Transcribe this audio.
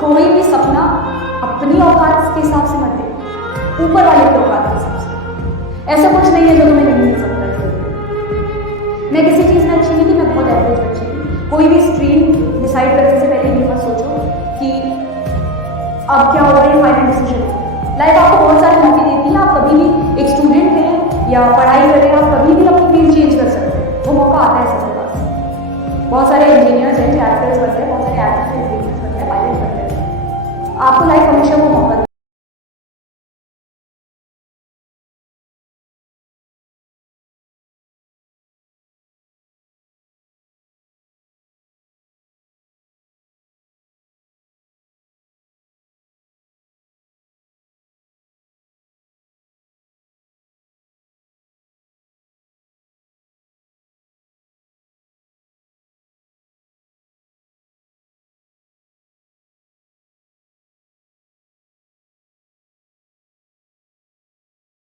कोई भी सपना अपनी औकात के हिसाब से मत देखो, ऊपर वाले की औकात के हिसाब से। ऐसा कुछ नहीं है जो तुम्हें नहीं मिल सकता है। मैं किसी चीज़ में अच्छी नहीं थी, मैं बहुत एवरेज बच्ची थी। कोई भी स्ट्रीम डिसाइड करने से पहले ये मत सोचो कि अब क्या होगा, ये फाइनल डिसीजन है। लाइफ आपको बहुत सारे मौके देती है। आप कभी भी एक स्टूडेंट हैं या पढ़ाई करें, आप कभी भी अपनी फील्ड चेंज कर सकते हैं। वो मौका आता है सबके पास। बहुत सारे इंजीनियर्स हैं जो एक्टर्स बनते हैं, बहुत सारे एक्टर्स इंजीनियर्स बनते हैं, पायलट बनते हैं। आपको लाइफ हमेशा वो मौका